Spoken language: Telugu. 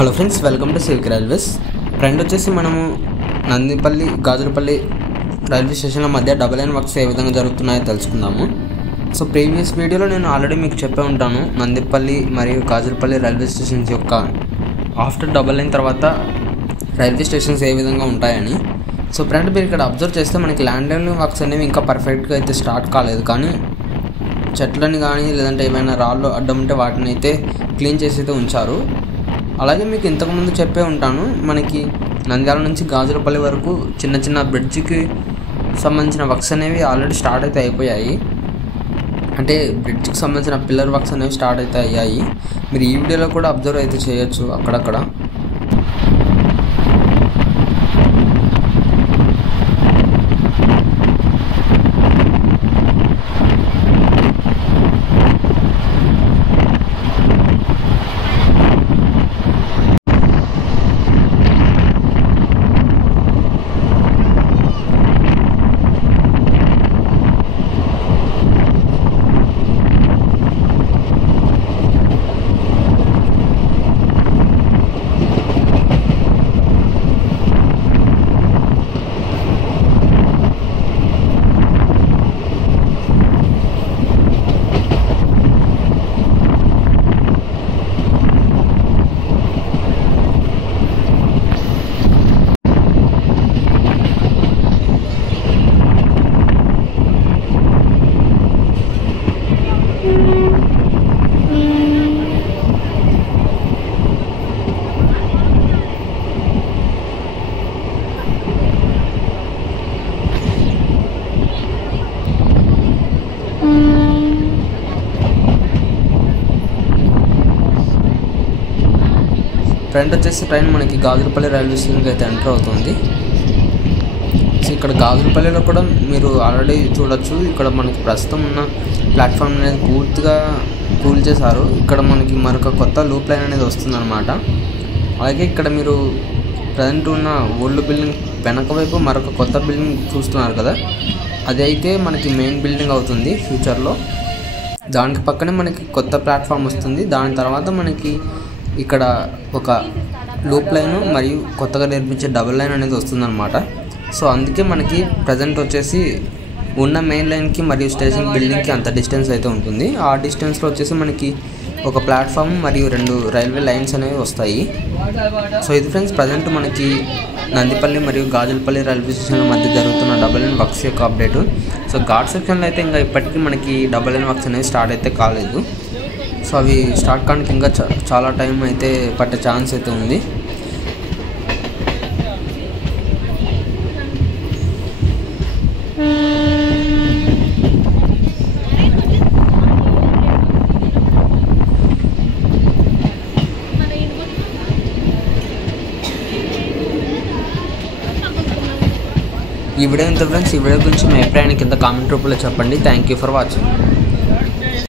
Hello friends, welcome to civic railways. Friend వచ్చేసి మనము నందిపల్లి గాజులపల్లి రైల్వే స్టేషన్ల మధ్య డబుల్ లైన్ వర్క్స్ ఏ విధంగా జరుగుతున్నాయో తెలుసుకుందాము. సో ప్రీవియస్ వీడియోలో నేను ఆల్రెడీ మీకు చెప్పే ఉంటాను నందిపల్లి మరియు గాజులపల్లి రైల్వే స్టేషన్స్ యొక్క ఆఫ్టర్ డబుల్ లైన్ తర్వాత రైల్వే స్టేషన్స్ ఏ విధంగా ఉంటాయని. సో ఫ్రెండ్, మీరు ఇక్కడ అబ్జర్వ్ చేస్తే మనకి ల్యాండ్ లైన్ వర్క్స్ అనేవి ఇంకా పర్ఫెక్ట్గా అయితే స్టార్ట్ కాలేదు, కానీ చెట్లని కానీ లేదంటే ఏమైనా రాళ్ళు అడ్డం ఉంటే వాటిని అయితే క్లీన్ చేసి అయితే ఉంచారు. అలాగే మీకు ఇంతకుముందు చెప్పే ఉంటాను, మనకి నంద్యాల నుంచి గాజులపల్లి వరకు చిన్న చిన్న బ్రిడ్జికి సంబంధించిన వర్క్స్ అనేవి ఆల్రెడీ స్టార్ట్ అయితే అయిపోయాయి. అంటే బ్రిడ్జికి సంబంధించిన పిల్లర్ వర్క్స్ అనేవి స్టార్ట్ అయితే అయ్యాయి. మీరు ఈ వీడియోలో కూడా అబ్జర్వ్ అయితే చేయొచ్చు అక్కడక్కడ. ఫ్రంట్ వచ్చేసి ట్రైన్ మనకి గాజులపల్లి రైల్వే స్టేషన్కి అయితే ఎంటర్ అవుతుంది. సో ఇక్కడ గాజులపల్లిలో కూడా మీరు ఆల్రెడీ చూడొచ్చు, ఇక్కడ మనకి ప్రస్తుతం ఉన్న ప్లాట్ఫామ్ అనేది పూర్తిగా కూల్ చేశారు. ఇక్కడ మనకి మరొక కొత్త లూప్ లైన్ అనేది వస్తుందన్నమాట. అలాగే ఇక్కడ మీరు ప్రజెంట్ ఉన్న ఓల్డ్ బిల్డింగ్ వెనక వైపు మరొక కొత్త బిల్డింగ్ చూస్తున్నారు కదా, అది అయితే మనకి మెయిన్ బిల్డింగ్ అవుతుంది ఫ్యూచర్లో. దానికి పక్కనే మనకి కొత్త ప్లాట్ఫామ్ వస్తుంది. దాని తర్వాత మనకి ఇక్కడ ఒక లూప్ లైన్ మరియు కొత్తగా నిర్మించే డబుల్ లైన్ అనేది వస్తుందన్నమాట. సో అందుకే మనకి ప్రజెంట్ వచ్చేసి ఉన్న మెయిన్ లైన్కి మరియు స్టేషన్ బిల్డింగ్కి అంత డిస్టెన్స్ అయితే ఉంటుంది. ఆ డిస్టెన్స్లో వచ్చేసి మనకి ఒక ప్లాట్ఫామ్ మరియు 2 రైల్వే లైన్స్ అనేవి వస్తాయి. సో ఇది ఫ్రెండ్స్ ప్రజెంట్ మనకి నందిపల్లి మరియు గాజులపల్లి రైల్వే స్టేషన్ల మధ్య జరుగుతున్న డబుల్ లైన్ వర్క్స్ యొక్క అప్డేటు. సో ఘాట్ సెక్షన్లో అయితే ఇంకా ఇప్పటికీ మనకి డబుల్ లైన్ వర్క్స్ అనేవి స్టార్ట్ అయితే కాలేదు. సో అవి స్టార్ట్ కావడానికి ఇంకా చాలా టైం అయితే పట్టే ఛాన్స్ అయితే ఉంది. ఈ వీడియో ఎంత ఫ్రెండ్స్, ఈ వీడియో గురించి మీ అభిప్రాయాన్ని కింద కామెంట్ రూపంలో చెప్పండి. Thank you for watching.